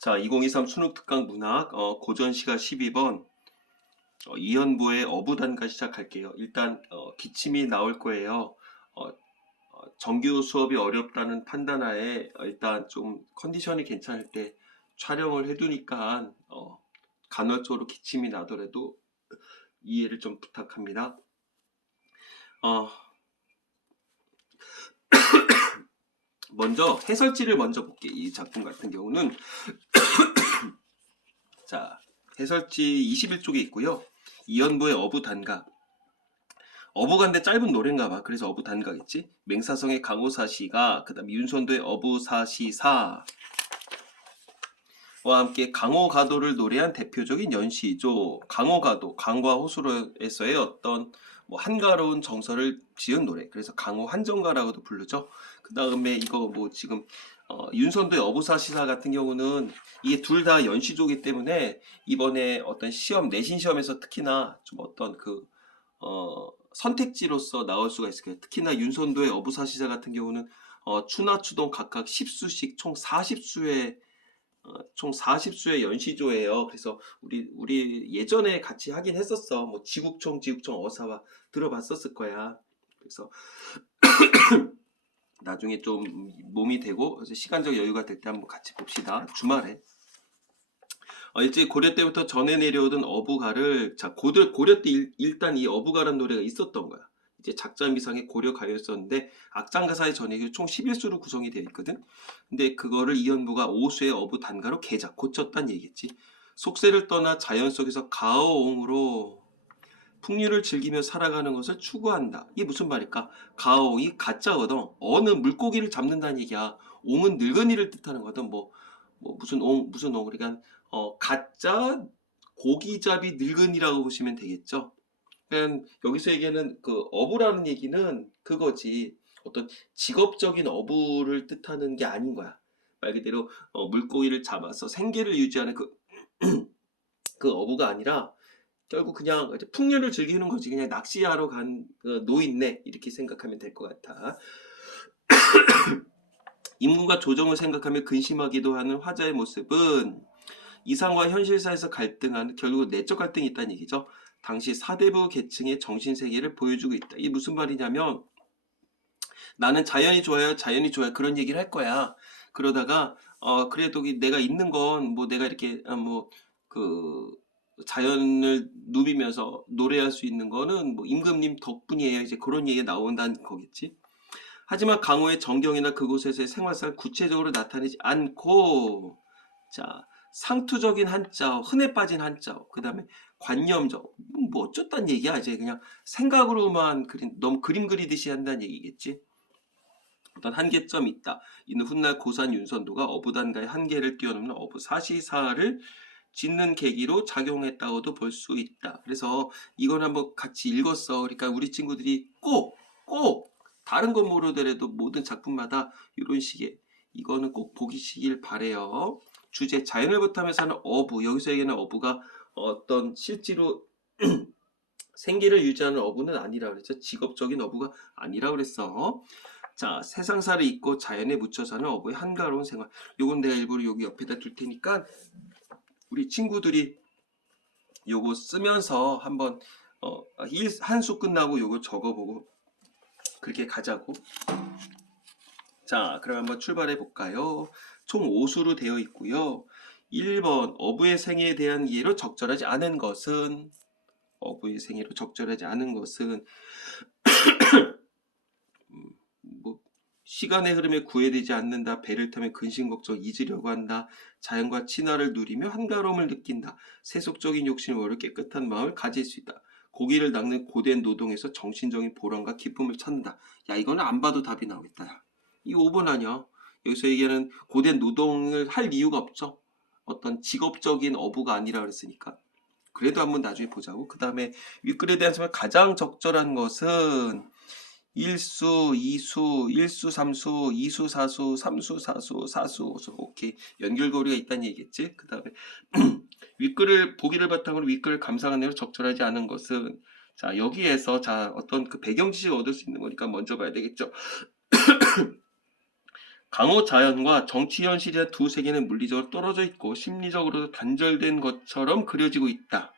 자, 2023 수능 특강 문학 고전 시가 12번 이연보의 어부단가 시작할게요. 일단 기침이 나올 거예요. 정규 수업이 어렵다는 판단하에 일단 좀 컨디션이 괜찮을 때 촬영을 해두니까 간헐적으로 기침이 나더라도 이해를 좀 부탁합니다. 먼저 해설지를 먼저 볼게요. 이 작품 같은 경우는 자, 해설지 21쪽에 있고요. 이연보의 어부단가. 어부간데 짧은 노래인가봐. 그래서 어부단가겠지. 맹사성의 강호사시가, 그 다음에 윤선도의 어부사시사와 함께 강호가도를 노래한 대표적인 연시죠. 강호가도, 강과 호수로에서의 어떤 한가로운 정서를 지은 노래. 그래서 강호 한정가라고도 부르죠. 그 다음에 이거 지금 윤선도의 어부사시사 같은 경우는 이게 둘 다 연시조기 때문에 이번에 어떤 시험, 내신 시험에서 특히나 좀 어떤 선택지로서 나올 수가 있을 거예요. 특히나 윤선도의 어부사시사 같은 경우는 추나 추동 각각 10수씩 총 40수의 연시조예요. 그래서 우리 예전에 같이 하긴 했었어. 지국청 어사와 들어봤었을 거야. 그래서 나중에 좀 몸이 되고 시간적 여유가 될 때 한번 같이 봅시다. 주말에. 일제 고려 때부터 전해 내려오던 어부가를 고려 때 일단 이 어부가라는 노래가 있었던 거야. 이제 작자미상의 고려 가요였었는데 악장 가사의 전해가 총 11수로 구성이 되어 있거든. 근데 그거를 이연부가 5수의 어부 단가로 고쳤단 얘기겠지. 속세를 떠나 자연 속에서 가어옹으로 풍류를 즐기며 살아가는 것을 추구한다. 이게 무슨 말일까? 가어옹이 가짜거든. 어느 물고기를 잡는다는 얘기야. 옹은 늙은이를 뜻하는 거든. 무슨 옹 그러니까 가짜 고기잡이 늙은이라고 보시면 되겠죠. 여기서 얘기하는 그 어부라는 얘기는 그거지. 어떤 직업적인 어부를 뜻하는 게 아닌 거야. 말 그대로 물고기를 잡아서 생계를 유지하는 그 어부가 아니라 결국 그냥 풍류를 즐기는 거지. 그냥 낚시하러 간 노인네 이렇게 생각하면 될 것 같아. 인문과 조정을 생각하며 근심하기도 하는 화자의 모습은 이상과 현실사에서 갈등하는 결국 내적 갈등이 있다는 얘기죠. 당시 사대부 계층의 정신세계를 보여주고 있다. 이게 무슨 말이냐면 나는 자연이 좋아요 그런 얘기를 할 거야. 그러다가 그래도 내가 있는 건 내가 이렇게 자연을 누비면서 노래할 수 있는 거는 임금님 덕분이에요. 이제 그런 얘기가 나온다는 거겠지. 하지만 강호의 정경이나 그곳에서의 생활상을 구체적으로 나타내지 않고 자 상투적인 한자어, 흔해 빠진 한자어, 그 다음에 관념적, 어쩌단 얘기야. 이제 그냥 생각으로만 너무 그림 그리듯이 한다는 얘기겠지. 어떤 한계점이 있다. 이는 훗날 고산 윤선도가 어부단가의 한계를 뛰어넘는 어부사시사를 짓는 계기로 작용했다고도 볼 수 있다. 그래서 이건 한번 같이 읽었어. 그러니까 우리 친구들이 꼭 다른 건 모르더라도 모든 작품마다 이런 식의 이거는 꼭 보기시길 바래요. 주제 자연을 바탕에서 하는 어부. 여기서 얘기하는 어부가 어떤 실제로 생계를 유지하는 어부는 아니라 그랬죠. 직업적인 어부가 아니라 그랬어. 자, 세상사를 잊고 자연에 묻혀 사는 어부의 한가로운 생활. 요건 내가 일부러 여기 옆에다 둘 테니까 우리 친구들이 요거 쓰면서 한번 한 수 끝나고 요거 적어보고 그렇게 가자고. 자, 그럼 한번 출발해 볼까요? 총 5수로 되어 있고요. 1번 어부의 생애에 대한 이해로 적절하지 않은 것은 시간의 흐름에 구애되지 않는다. 배를 타면 근심걱정 잊으려고 한다. 자연과 친화를 누리며 한가로움을 느낀다. 세속적인 욕심을 버려 깨끗한 마음을 가질 수 있다. 고기를 낚는 고된 노동에서 정신적인 보람과 기쁨을 찾는다. 야, 이거는 안 봐도 답이 나오겠다. 이 5번 아니야. 여기서 얘기하는 고된 노동을 할 이유가 없죠. 어떤 직업적인 어부가 아니라 그랬으니까. 그래도 한번 나중에 보자고. 그 다음에 윗글에 대한 설명 가장 적절한 것은 1수, 2수, 1수, 3수, 2수, 4수, 3수, 4수, 4수. 오케이. 연결고리가 있다는 얘기겠지. 그 다음에 윗글을 보기를 바탕으로 윗글을 감상한 대로 적절하지 않은 것은 자 여기에서 어떤 그 배경 지식을 얻을 수 있는 거니까 먼저 봐야 되겠죠. 강호 자연과 정치 현실이란 두 세계는 물리적으로 떨어져 있고 심리적으로도 단절된 것처럼 그려지고 있다.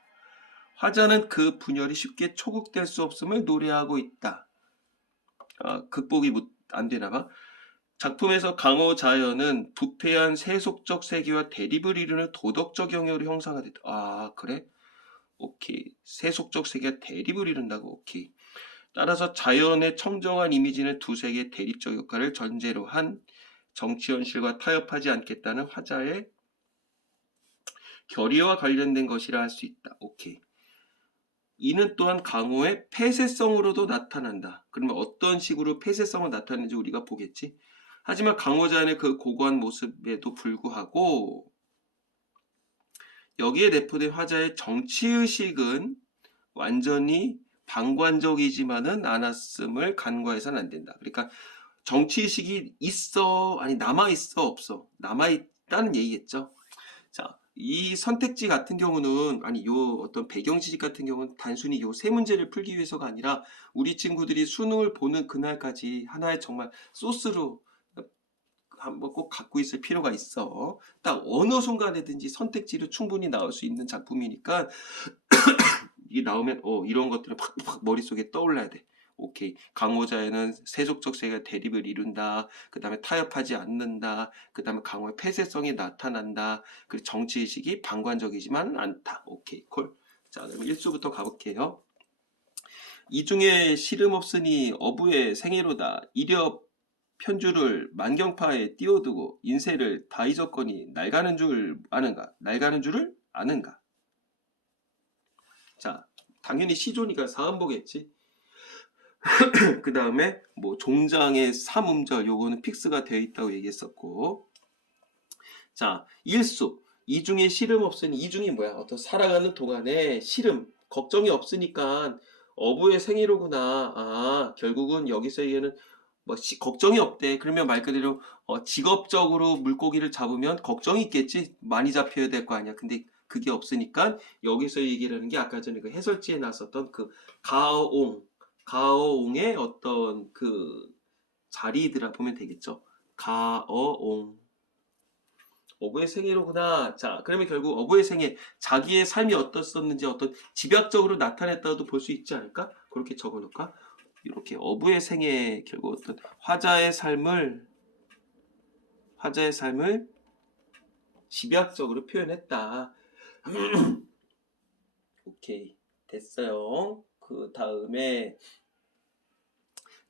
화자는 그 분열이 쉽게 초국될 수 없음을 노래하고 있다. 극복이 안 되나 봐. 작품에서 강호 자연은 부패한 세속적 세계와 대립을 이루는 도덕적 영역으로 형상화됐다. 아, 그래? 오케이. 세속적 세계와 대립을 이룬다고. 오케이. 따라서 자연의 청정한 이미지는 두 세계의 대립적 역할을 전제로 한 정치 현실과 타협하지 않겠다는 화자의 결의와 관련된 것이라 할 수 있다. 오케이. 이는 또한 강호의 폐쇄성으로도 나타난다. 그러면 어떤 식으로 폐쇄성을 나타내는지 우리가 보겠지. 하지만 강호 자연의 그 고고한 모습에도 불구하고 여기에 내포된 화자의 정치의식은 완전히 방관적이지만은 않았음을 간과해서는 안 된다. 그러니까 정치의식이 있어, 아니 남아있어, 없어. 남아있다는 얘기겠죠. 자, 이 선택지 같은 경우는, 아니 요 어떤 배경지식 같은 경우는 단순히 요 세 문제를 풀기 위해서가 아니라 우리 친구들이 수능을 보는 그날까지 하나의 정말 소스로 한번 꼭 갖고 있을 필요가 있어. 딱 어느 순간에든지 선택지로 충분히 나올 수 있는 작품이니까 이게 나오면 이런 것들은 팍팍 머릿속에 떠올라야 돼. 오케이. 강호자에는 세속적 세계가 대립을 이룬다. 그 다음에 타협하지 않는다. 그 다음에 강호의 폐쇄성이 나타난다. 그리고 정치의식이 방관적이지만 않다. 오케이. 콜. 자, 그럼 1수부터 가볼게요. 이 중에 시름 없으니 어부의 생애로다. 이력 편주를 만경파에 띄워두고 인세를 다 잊었거니 날가는 줄 아는가? 날가는 줄을 아는가? 자, 당연히 시조니까 사음보겠지. 그 다음에 뭐 종장의 삼음절 요거는 픽스가 되어 있다고 얘기했었고, 자, 일수 이 중에 시름 없으니 이 중이 뭐야? 어떤 살아가는 동안에 시름 걱정이 없으니까 어부의 생애로구나. 아, 결국은 여기서 얘기는 뭐 걱정이 없대. 그러면 말 그대로 직업적으로 물고기를 잡으면 걱정이 있겠지. 많이 잡혀야 될 거 아니야. 근데 그게 없으니까 여기서 얘기를 하는 게 아까 전에 그 해설지에 나왔었던 그 가어옹의 어떤 그 자리들아 보면 되겠죠. 가어옹. 어부의 생애로구나. 자, 그러면 결국 어부의 생애, 자기의 삶이 어떻었는지 어떤 집약적으로 나타냈다고도 볼 수 있지 않을까? 그렇게 적어놓을까? 이렇게 어부의 생애, 결국 어떤 화자의 삶을 집약적으로 표현했다. 오케이, 됐어요. 그 다음에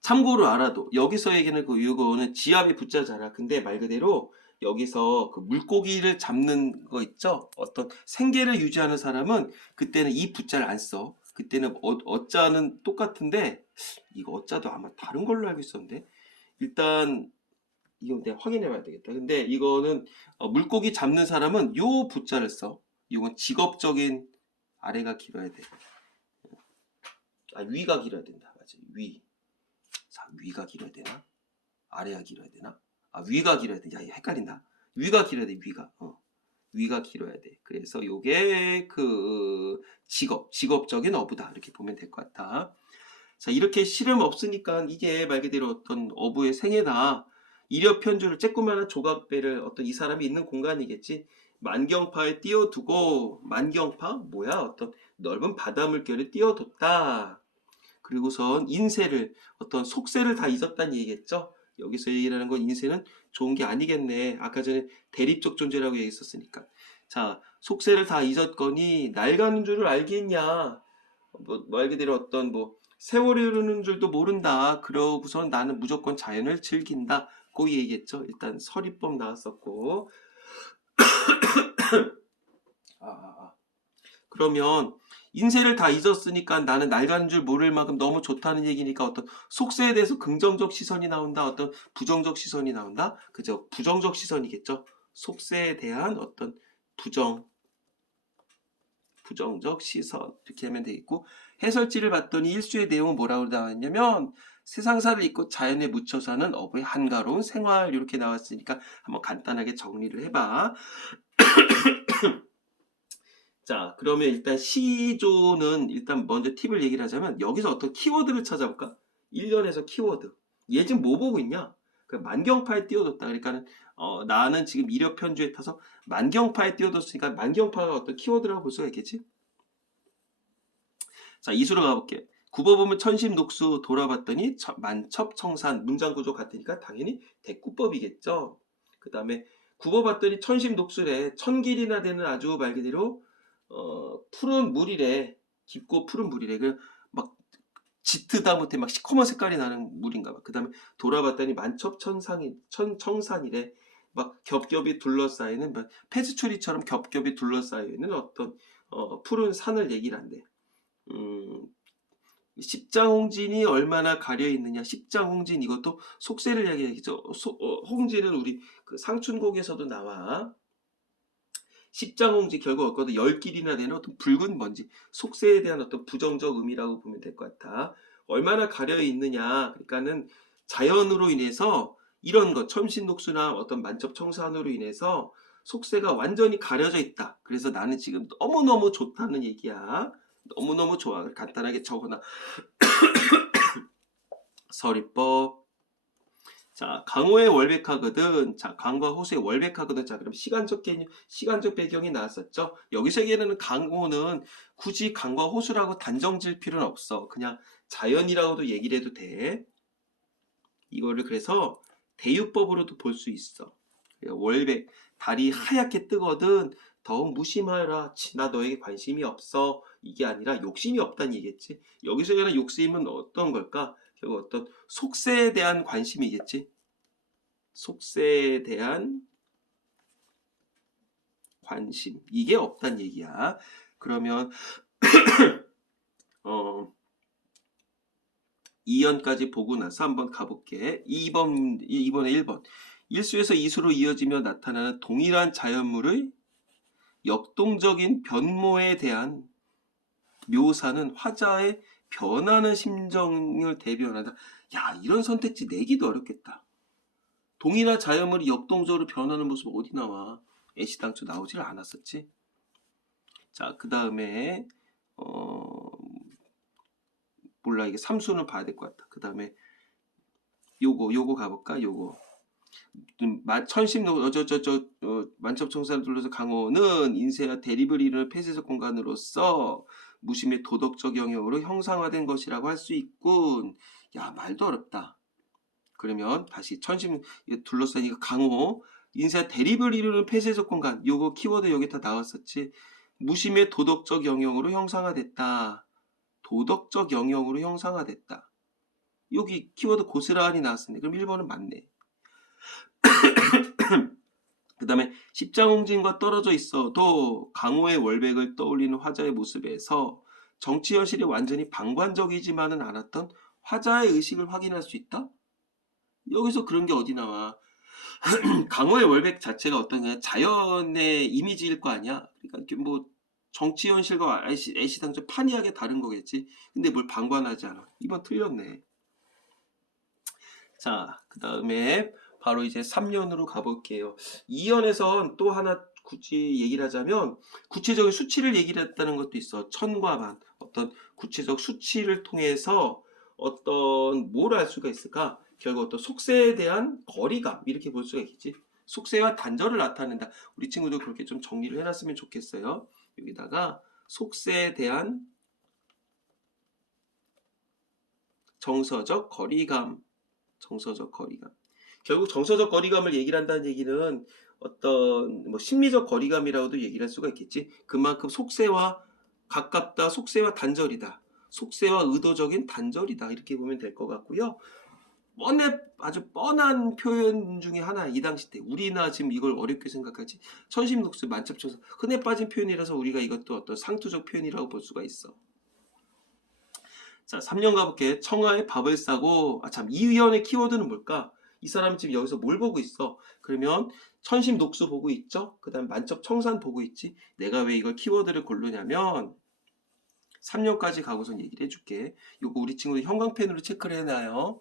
참고로 알아도 여기서 얘기는 그 이거는 지압이 붙자잖아. 근데 말 그대로 여기서 그 물고기를 잡는 거 있죠? 어떤 생계를 유지하는 사람은 그때는 이 붙자를 안 써. 그때는 어자는 똑같은데 이거 어자도 아마 다른 걸로 알고 있었는데 일단 이거 내가 확인해 봐야 되겠다. 근데 이거는 물고기 잡는 사람은 요 붙자를 써. 이건 직업적인 아래가 길어야 돼. 위가 길어야 된다. 맞아. 위. 자, 위가 길어야 되나? 아래가 길어야 되나? 위가 길어야 돼. 야, 이거 헷갈린다. 위가 길어야 돼, 위가. 위가 길어야 돼. 그래서 요게 그 직업적인 어부다. 이렇게 보면 될 것 같아. 자, 이렇게 실험 없으니까 이게 말 그대로 어떤 어부의 생애다. 이력 편주를 쬐끄만한 조각배를 어떤 이 사람이 있는 공간이겠지. 만경파에 띄워두고 만경파 뭐야? 어떤 넓은 바다 물결에 띄워뒀다. 그리고선 인세를 어떤 속세를 다 잊었다는 얘기겠죠. 여기서 얘기하는 건 인세는 좋은 게 아니겠네. 아까 전에 대립적 존재라고 얘기했었으니까. 자, 속세를 다 잊었거니 낡아는 줄을 알겠냐. 말 그대로 어떤 뭐 세월이 흐르는 줄도 모른다. 그러고선 나는 무조건 자연을 즐긴다. 그 얘기겠죠. 일단 서리법 나왔었고. 그러면 인세를 다 잊었으니까 나는 낡은 줄 모를 만큼 너무 좋다는 얘기니까 어떤 속세에 대해서 긍정적 시선이 나온다. 어떤 부정적 시선이 나온다. 그죠? 부정적 시선이겠죠. 속세에 대한 어떤 부정적 시선 이렇게 하면 되겠고 해설지를 봤더니 일수의 내용은 뭐라고 나왔냐면 세상사를 잊고 자연에 묻혀 사는 어부의 한가로운 생활 이렇게 나왔으니까 한번 간단하게 정리를 해봐. 자, 그러면 일단 시조는 일단 먼저 팁을 얘기를 하자면 여기서 어떤 키워드를 찾아볼까? 1년에서 키워드. 얘 지금 뭐 보고 있냐? 그 만경파에 띄워뒀다. 그러니까는 나는 지금 이력 편주에 타서 만경파에 띄워뒀으니까 만경파가 어떤 키워드라고 볼 수가 있겠지? 자, 이수로 가볼게. 국어보면 천심녹수 돌아봤더니 만첩청산 문장 구조 같으니까 당연히 대꾸법이겠죠. 그 다음에 국어봤더니 천심녹수래. 천길이나 되는 아주 말 그대로 푸른 물이래. 깊고 푸른 물이래. 막 짙다 못해 막 시커먼 색깔이 나는 물인가 봐. 그 다음에 돌아봤더니 청산이래. 막 겹겹이 둘러싸이는 페스츄리처럼 겹겹이 둘러싸여 있는 어떤 푸른 산을 얘기를 한대. 십장홍진이 얼마나 가려 있느냐. 십장홍진 이것도 속세를 이야기하겠죠. 홍진은 우리 그 상춘곡에서도 나와. 십장홍지 결국 얻거든 열 길이나 되는 어떤 붉은 먼지, 속세에 대한 어떤 부정적 의미라고 보면 될 것 같아. 얼마나 가려 있느냐. 그러니까는 자연으로 인해서 이런 것, 첨신녹수나 어떤 만첩청산으로 인해서 속세가 완전히 가려져 있다. 그래서 나는 지금 너무너무 좋다는 얘기야. 너무너무 좋아. 간단하게 적어놔. 서리법. 자, 강호의 월백하거든. 자, 강과 호수의 월백하거든. 자, 그럼 시간적 배경이 나왔었죠. 여기서 얘기하는 강호는 굳이 강과 호수라고 단정 지을 필요는 없어. 그냥 자연이라고도 얘기를 해도 돼. 이거를 그래서 대유법으로도 볼 수 있어. 월백, 달이 하얗게 뜨거든. 더욱 무심하여라. 나 너에게 관심이 없어. 이게 아니라 욕심이 없다는 얘기겠지. 여기서 얘기하는 욕심은 어떤 걸까? 결국 어떤 속세에 대한 관심이겠지. 속세에 대한 관심. 이게 없단 얘기야. 그러면 2연까지 보고 나서 한번 가볼게. 2번에 1번. 일수에서 이수로 이어지며 나타나는 동일한 자연물의 역동적인 변모에 대한 묘사는 화자의 변하는 심정을 대변한다. 야, 이런 선택지 내기도 어렵겠다. 동일한 자연물이 역동적으로 변하는 모습 어디 나와? 애시당초 나오질 않았었지. 자, 그 다음에 몰라. 이게 삼수는 봐야 될 것 같다. 그 다음에 요거 가볼까? 요거 만첩청산을 둘러서 강호는 인세와 대립을 이루는 폐쇄적 공간으로서 무심의 도덕적 영역으로 형상화된 것이라고 할 수 있군. 야, 말도 어렵다. 그러면 다시 천심 둘러싸니까 강호 인세와 대립을 이루는 폐쇄적 공간. 요거 키워드 여기 다 나왔었지. 무심의 도덕적 영역으로 형상화됐다. 도덕적 영역으로 형상화됐다. 여기 키워드 고스란히 나왔었네. 그럼 1번은 맞네. 그 다음에 십장홍진과 떨어져 있어도 강호의 월백을 떠올리는 화자의 모습에서 정치 현실이 완전히 방관적이지만은 않았던 화자의 의식을 확인할 수 있다? 여기서 그런 게 어디 나와? 강호의 월백 자체가 어떤 자연의 이미지일 거 아니야? 그러니까 뭐 정치 현실과 애시당초 판이하게 다른 거겠지. 근데 뭘 방관하지 않아. 이번 틀렸네. 자, 그 다음에 바로 이제 3년으로 가볼게요. 2년에선 또 하나 굳이 얘기를 하자면 구체적인 수치를 얘기를 했다는 것도 있어. 천과 만. 어떤 구체적 수치를 통해서 어떤 뭘 알 수가 있을까? 결국 어떤 속세에 대한 거리감 이렇게 볼 수가 있겠지. 속세와 단절을 나타낸다. 우리 친구들 그렇게 좀 정리를 해놨으면 좋겠어요. 여기다가 속세에 대한 정서적 거리감. 결국 정서적 거리감을 얘기를 한다는 얘기는 어떤 뭐 심리적 거리감이라고도 얘기를 할 수가 있겠지. 그만큼 속세와 가깝다, 속세와 단절이다, 속세와 의도적인 단절이다 이렇게 보면 될 것 같고요. 아주 뻔한 표현 중에 하나. 이 당시 때 우리나 지금 이걸 어렵게 생각하지. 천심녹수 만첩청산 흔해 빠진 표현이라서 우리가 이것도 어떤 상투적 표현이라고 볼 수가 있어. 자, 3년 가볼게. 청하에 밥을 싸고, 이 의원의 키워드는 뭘까? 이 사람 지금 여기서 뭘 보고 있어? 그러면 천심녹수 보고 있죠? 그 다음 만첩청산 보고 있지? 내가 왜 이걸 키워드를 고르냐면 3년까지 가고선 얘기를 해줄게. 요거 우리 친구들 형광펜으로 체크를 해놔요.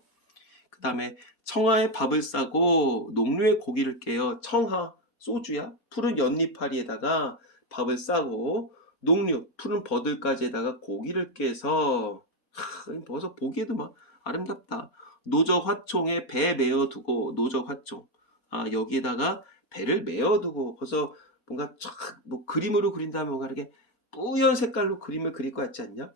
그 다음에 청하에 밥을 싸고 녹류에 고기를 깨요. 청하, 소주야? 푸른 연잎파리에다가 밥을 싸고 녹류, 푸른 버들가지에다가 고기를 깨서 벌써 보기에도 막 아름답다. 노적 화총에 배 메어두고 노적 화총. 여기에다가 배를 메어두고 벌써 뭔가 뭐 그림으로 그린다면 뭔가 이렇게 뿌연 색깔로 그림을 그릴 것 같지 않냐?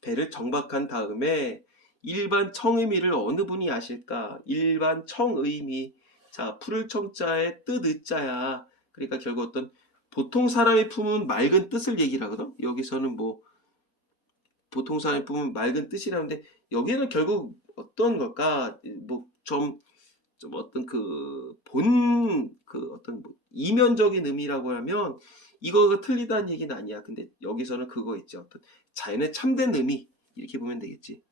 배를 정박한 다음에 일반 청의미를 어느 분이 아실까? 일반 청의미. 자, 풀을 청자에 뜻 의자야. 그러니까 결국 어떤 보통 사람이 품은 맑은 뜻을 얘기를 하거든. 여기서는 뭐 보통 사람이 품은 맑은 뜻이라는데 여기는 결국 어떤 걸까? 뭐 좀 어떤 그 어떤 뭐 이면적인 의미라고 하면 이거가 틀리다는 얘기는 아니야. 근데 여기서는 그거 있지. 어떤 자연의 참된 의미 이렇게 보면 되겠지.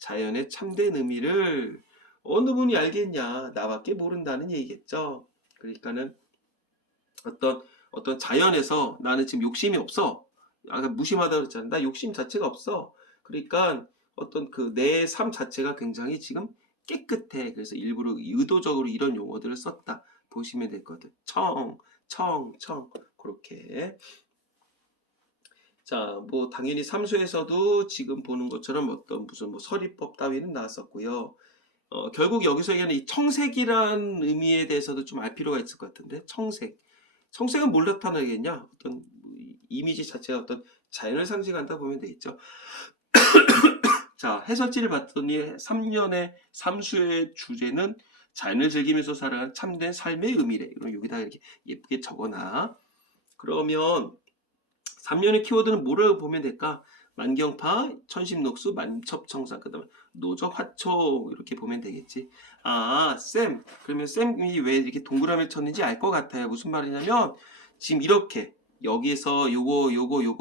자연의 참된 의미를 어느 분이 알겠냐? 나밖에 모른다는 얘기겠죠. 그러니까는 어떤 자연에서 나는 지금 욕심이 없어. 아까 무심하다고 그랬잖아. 나 욕심 자체가 없어. 그러니까 어떤 내 삶 자체가 굉장히 지금 깨끗해. 그래서 일부러 의도적으로 이런 용어들을 썼다. 보시면 될 거든. 청. 그렇게. 자, 뭐 당연히 삼수에서도 지금 보는 것처럼 어떤 무슨 뭐 서리법 따위는 나왔었고요. 결국 여기서 얘기하는 이 청색이란 의미에 대해서도 좀 알 필요가 있을 것 같은데, 청색. 청색은 뭘 나타내겠냐? 어떤 이미지 자체가 어떤 자연을 상징한다 보면 되겠죠. 자, 해설지를 봤더니 3년의 삼수의 주제는 자연을 즐기면서 살아가는 참된 삶의 의미래. 그럼 여기다 이렇게 예쁘게 적어놔. 그러면 3년의 키워드는 뭐라고 보면 될까? 만경파, 천심녹수, 만첩청사, 그 다음에 노적화초 이렇게 보면 되겠지. 쌤. 그러면 쌤이 왜 이렇게 동그라미를 쳤는지 알 것 같아요. 무슨 말이냐면 지금 이렇게 여기서 요거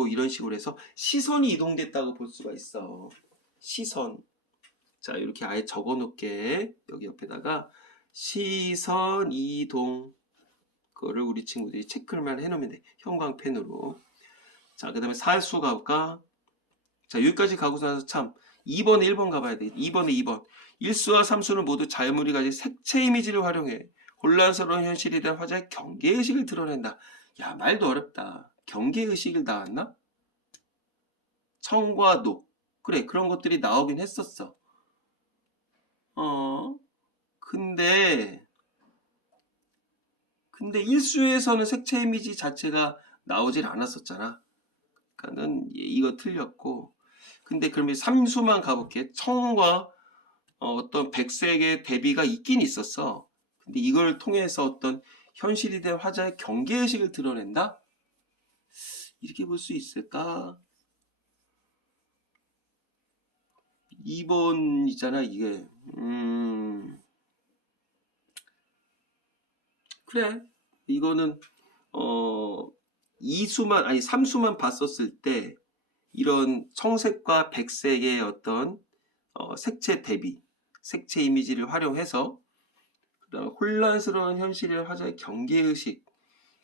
이런 식으로 해서 시선이 이동됐다고 볼 수가 있어. 시선. 자, 이렇게 아예 적어 놓을게. 여기 옆에다가 시선 이동. 그거를 우리 친구들이 체크만 해놓으면 돼. 형광펜으로. 자, 그 다음에 살수 가볼까? 자, 여기까지 가고 나서 참 2번에 1번 가봐야 돼. 2번에 2번. 일수와 삼수는 모두 자연물이 가진 색채 이미지를 활용해 혼란스러운 현실에 대한 화자의 경계의식을 드러낸다. 야, 말도 어렵다. 경계의식을 나왔나? 청과 녹. 그래, 그런 것들이 나오긴 했었어. 근데 일수에서는 색채 이미지 자체가 나오질 않았었잖아. 그러니까는 이거 틀렸고. 근데 그러면 삼수만 가볼게. 청과 어떤 백색의 대비가 있긴 있었어. 근데 이걸 통해서 어떤 현실이 된 화자의 경계의식을 드러낸다? 이렇게 볼 수 있을까? 2번이잖아, 이게. 그래. 이거는, 어, 2수만, 아니, 3수만 봤었을 때, 이런 청색과 백색의 어떤, 색채 대비, 색채 이미지를 활용해서, 그다음에 혼란스러운 현실의 화자의 경계의식.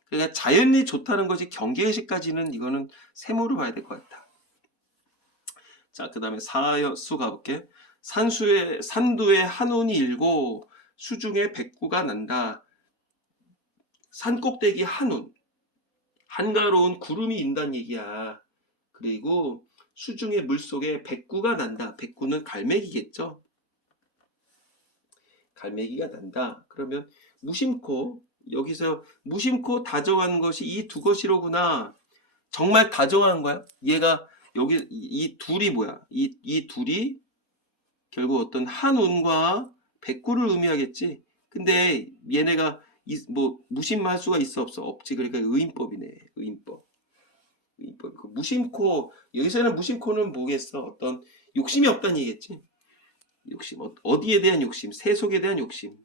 그러니까 자연이 좋다는 거지 경계의식까지는 이거는 세모로 봐야 될 것 같다. 자, 그 다음에 사수 가볼게. 산두에 한운이 일고 수중에 백구가 난다. 산꼭대기 한운. 한가로운 구름이 인다는 얘기야. 그리고 수중의 물속에 백구가 난다. 백구는 갈매기겠죠. 갈매기가 난다. 그러면 무심코 여기서 무심코 다정한 것이 이 두 것이로구나. 정말 다정한 거야? 얘가 여기 이 둘이 뭐야? 이 둘이 결국 어떤 한운과 백구를 의미하겠지. 근데 얘네가 뭐 무심할 수가 있어 없어? 없지. 그러니까 의인법이네. 의인법. 그 무심코 여기서는 무심코는 뭐겠어? 어떤 욕심이 없다는 얘기겠지. 욕심 어디에 대한 욕심? 세속에 대한 욕심.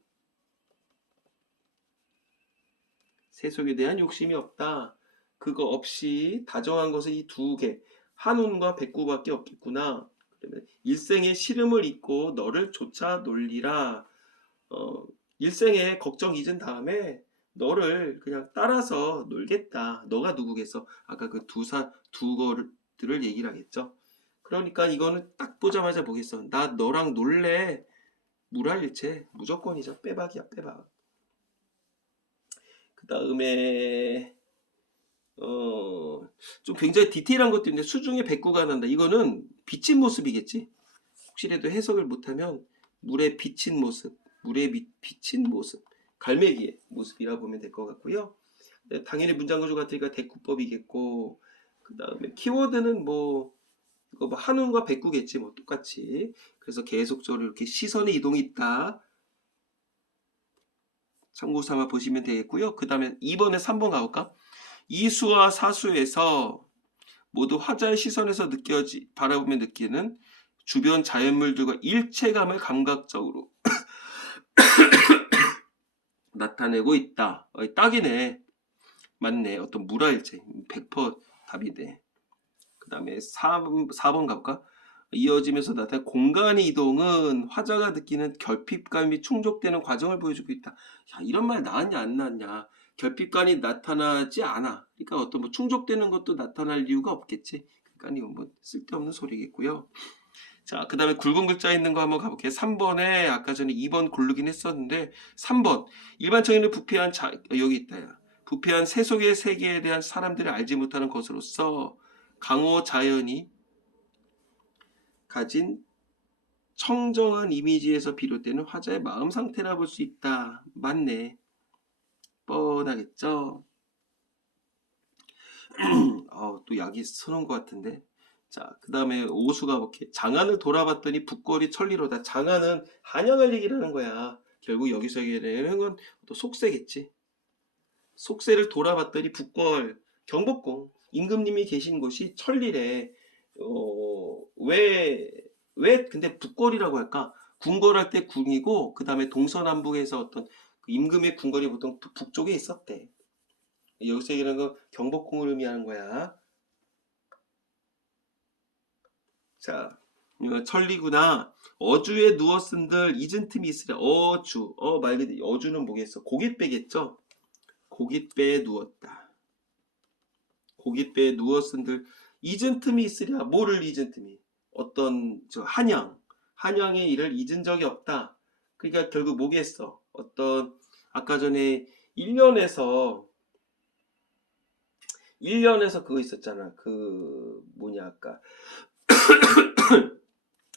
세속에 대한 욕심이 없다. 그거 없이 다정한 것은 이 두 개. 한운과 백구밖에 없겠구나. 그러면 일생에 시름을 잊고 너를 쫓아 놀리라. 일생에 걱정 잊은 다음에 너를 그냥 따라서 놀겠다. 너가 누구겠어? 아까 그 두 거들을 얘기를 하겠죠. 그러니까 이거는 딱 보자마자 보겠어. 나 너랑 놀래. 무랄일체 무조건이죠. 빼박이야, 빼박. 그 다음에 좀 굉장히 디테일한 것도 있는데 수중에 백구가 난다. 이거는 비친 모습이겠지? 혹시라도 해석을 못하면 물에 비친 모습, 비친 모습, 갈매기의 모습이라 보면 될 것 같고요. 네, 당연히 문장 구조 같으니까 대꾸법이겠고, 그 다음에 키워드는 뭐 이거 뭐 한운과 백구겠지, 뭐 똑같이. 그래서 계속적으로 이렇게 시선의 이동이 있다. 참고 삼아 보시면 되겠고요. 그 다음에 2번에 3번 가볼까? 이수와 사수에서 모두 화자의 시선에서 바라보면 느끼는 주변 자연물들과 일체감을 감각적으로 나타내고 있다. 딱이네. 맞네. 어떤 물화일체. 100% 답이네. 그 다음에 4번 가볼까? 이어지면서 나타난 공간의 이동은 화자가 느끼는 결핍감이 충족되는 과정을 보여주고 있다. 야, 이런 말 나왔냐 안 나왔냐. 결핍감이 나타나지 않아. 그러니까 어떤 뭐 충족되는 것도 나타날 이유가 없겠지. 그러니까 이건 뭐 쓸데없는 소리겠고요. 자, 그 다음에 굵은 글자 있는 거 한번 가볼게요. 3번에 아까 전에 2번 고르긴 했었는데 3번 일반적인 부패한 여기 있다. 부패한 세속의 세계에 대한 사람들이 알지 못하는 것으로서 강호 자연이 가진 청정한 이미지에서 비롯되는 화자의 마음 상태라 볼 수 있다. 맞네. 뻔하겠죠? 또 약이 서는 것 같은데. 자, 그 다음에 오수가 볼게. 장안을 돌아봤더니 북걸이 천리로다. 장안은 한양을 얘기를 하는 거야. 결국 여기서 얘기하는 건 또 속세겠지. 속세를 돌아봤더니 북걸, 경복궁, 임금님이 계신 곳이 천리래. 왜 근데 북걸이라고 할까? 궁궐할 때 궁이고, 그 다음에 동서남북에서 어떤 그 임금의 궁궐이 보통 북쪽에 있었대. 여기서 얘기하는 건 경복궁을 의미하는 거야. 자, 천리구나. 어주에 누웠은들 잊은 틈이 있으랴. 어주. 말 그대로 어주는 뭐겠어? 고깃배겠죠? 고깃배에 누웠다. 고깃배에 누웠은들 잊은 틈이 있으랴. 뭐를 잊은 틈이? 어떤 한양의 일을 잊은 적이 없다. 그러니까 결국 뭐겠어? 어떤 아까 전에 1년에서 그거 있었잖아. 그 뭐냐 아까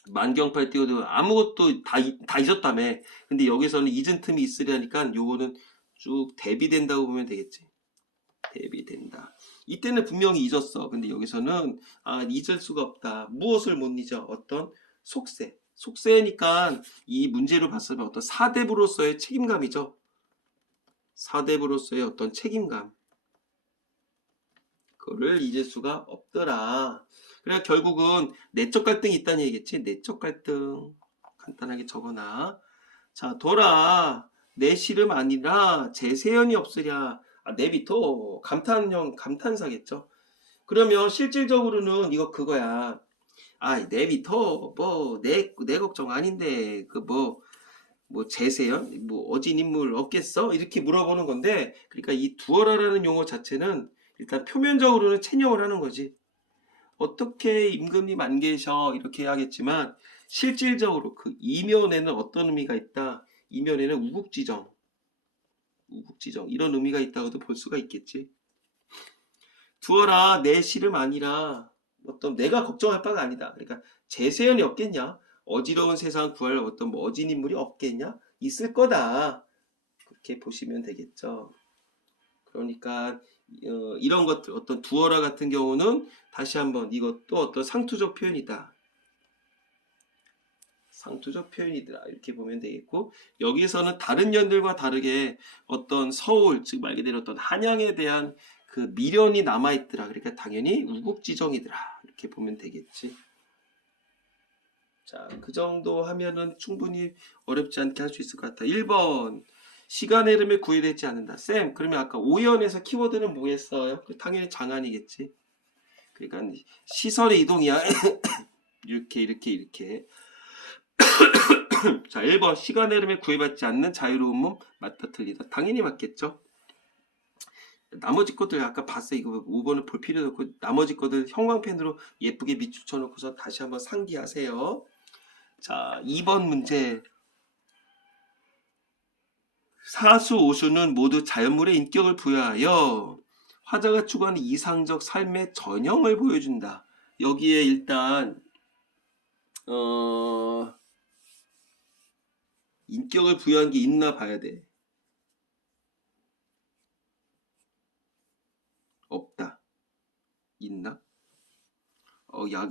만경팔 띄워도 아무것도 다 잊었다며. 근데 여기서는 잊은 틈이 있으려니까 요거는 쭉 대비된다고 보면 되겠지. 대비된다. 이때는 분명히 잊었어. 근데 여기서는 잊을 수가 없다. 무엇을 못 잊어? 어떤 속세. 속세니까 이 문제로 봤을 때 어떤 사대부로서의 책임감이죠. 사대부로서의 어떤 책임감. 그거를 잊을 수가 없더라. 그래 결국은 내적 갈등이 있다는 얘기겠지. 내적 갈등 간단하게 적어놔. 자, 돌아 내 시름 아니라 제 세연이 없으랴. 내비토 감탄형 감탄사겠죠. 그러면 실질적으로는 이거 그거야. 내비토 뭐 내 걱정 아닌데 그 뭐 제세연 뭐 어진 인물 없겠어 이렇게 물어보는 건데, 그러니까 이 두어라라는 용어 자체는 일단 표면적으로는 체념을 하는 거지. 어떻게 임금님 안 계셔 이렇게 해야겠지만 실질적으로 그 이면에는 어떤 의미가 있다. 이면에는 우국지정 이런 의미가 있다고도 볼 수가 있겠지. 두어라 내 시름 아니라 어떤 내가 걱정할 바가 아니다. 그러니까 제세연이 없겠냐? 어지러운 세상 구할 어떤 뭐 어진 인물이 없겠냐? 있을 거다. 그렇게 보시면 되겠죠. 그러니까 이런 것들 어떤 두어라 같은 경우는 다시 한번 이것도 어떤 상투적 표현이다. 상투적 표현이더라 이렇게 보면 되겠고, 여기서는 다른 연들과 다르게 어떤 서울 즉 말 그대로 어떤 한양에 대한 그 미련이 남아있더라. 그러니까 당연히 우국지정이더라 이렇게 보면 되겠지. 자, 그 정도 하면은 충분히 어렵지 않게 할 수 있을 것 같아. 1번 시간의 흐름에 구애되지 않는다. 쌤, 그러면 아까 오연에서 키워드는 뭐겠어요? 당연히 장안이겠지. 그러니까 시설의 이동이야. 이렇게. 자, 1번 시간의 흐름에 구애받지 않는 자유로운 몸 맞다 틀리다. 당연히 맞겠죠. 나머지 것들 아까 봤어요. 이거 5번을 볼 필요도 없고 나머지 것들 형광펜으로 예쁘게 밑줄쳐 놓고서 다시 한번 상기하세요. 자, 2번 문제. 사수, 오수는 모두 자연물의 인격을 부여하여 화자가 추구하는 이상적 삶의 전형을 보여준다. 여기에 일단 어, 인격을 부여한 게 있나 봐야 돼. 없다. 있나?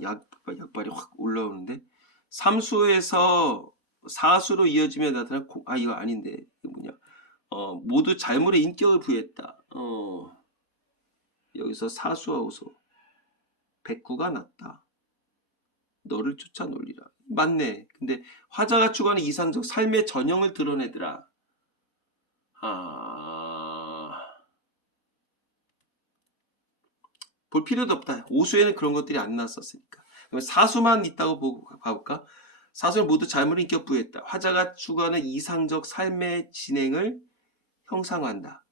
약발이 확 올라오는데. 삼수에서 사수로 이어지며 나타난 이거 아닌데. 이거 뭐냐? 모두 자유물에 인격을 부여했다. 여기서 사수하고서 백구가 났다. 너를 쫓아 놀리라. 맞네. 근데 화자가 추구하는 이상적 삶의 전형을 드러내더라. 볼 필요도 없다. 오수에는 그런 것들이 안 나왔었으니까. 그럼 사수만 있다고 보고 봐볼까? 사수는 모두 자유물에 인격 부여했다. 화자가 추구하는 이상적 삶의 진행을 형상화한다.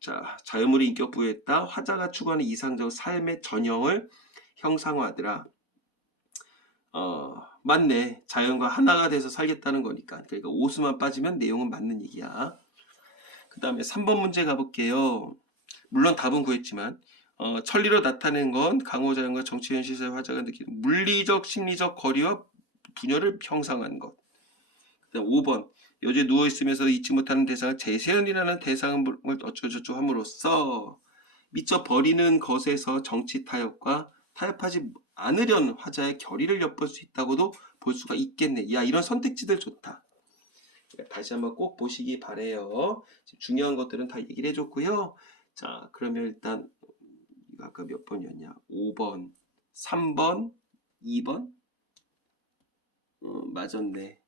자, 자유물이 인격 부여했다. 화자가 추구하는 이상적 삶의 전형을 형상화하더라. 맞네. 자연과 하나가 돼서 살겠다는 거니까. 그러니까 오수만 빠지면 내용은 맞는 얘기야. 그 다음에 3번 문제 가볼게요. 물론 답은 구했지만 천리로 나타낸 건 강호자연과 정치현실사의 화자가 느끼는 물리적 심리적 거리와 분열을 형상한 것. 그 다음 5번 여주에 누워있으면서 잊지 못하는 대상을 재세연이라는 대상을 어쩌고저쩌고 함으로써 미처 버리는 것에서 정치 타협과 타협하지 않으려는 화자의 결의를 엿볼 수 있다고도 볼 수가 있겠네. 야, 이런 선택지들 좋다. 다시 한번 꼭 보시기 바래요. 중요한 것들은 다 얘기를 해줬고요. 자, 그러면 일단 이거 아까 몇 번이었냐? 5번, 3번, 2번? 맞았네.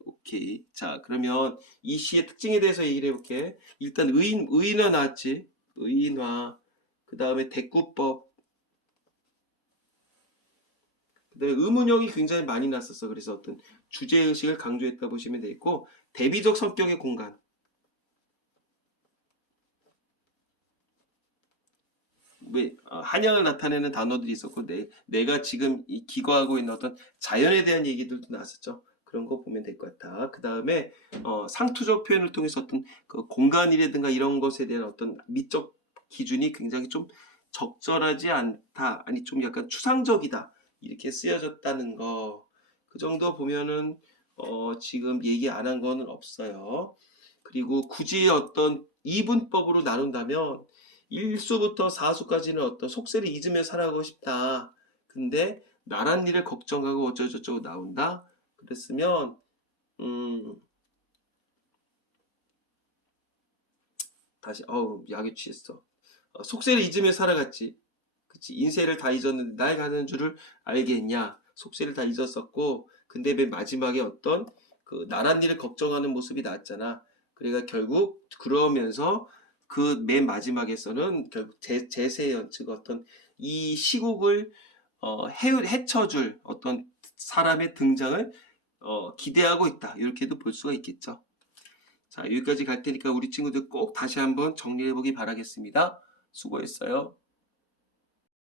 오케이. 자, 그러면 이 시의 특징에 대해서 얘기를 해볼게. 일단 의인화 나왔지. 의인화. 그 다음에 대꾸법. 그 다음에 의문형이 굉장히 많이 났었어. 그래서 어떤 주제의식을 강조했다 보시면 되겠고, 대비적 성격의 공간. 왜 한양을 나타내는 단어들이 있었고 내가 지금 기거하고 있는 어떤 자연에 대한 얘기들도 나왔었죠. 그런 거 보면 될 것 같아. 그 다음에 상투적 표현을 통해서 어떤 그 공간이라든가 이런 것에 대한 어떤 미적 기준이 굉장히 좀 적절하지 않다. 아니 좀 약간 추상적이다. 이렇게 쓰여졌다는 거. 그 정도 보면은 지금 얘기 안 한 거는 없어요. 그리고 굳이 어떤 이분법으로 나눈다면 1수부터 4수까지는 어떤 속세를 잊으며 살아가고 싶다. 근데 나란 일을 걱정하고 어쩌고저쩌고 나온다. 그랬으면 다시 약에 취했어. 속세를 잊으며 살아갔지. 그치. 인세를 다 잊었는데 날 가는 줄을 알겠냐. 속세를 다 잊었었고 근데 맨 마지막에 어떤 그 나란 일을 걱정하는 모습이 나왔잖아. 그러니까 결국 그러면서 그 맨 마지막에서는 결국 제세연 즉 어떤 이 시국을 헤쳐줄 어떤 사람의 등장을 기대하고 있다. 이렇게도 볼 수가 있겠죠. 자, 여기까지 갈 테니까 우리 친구들 꼭 다시 한번 정리해 보기 바라겠습니다. 수고했어요.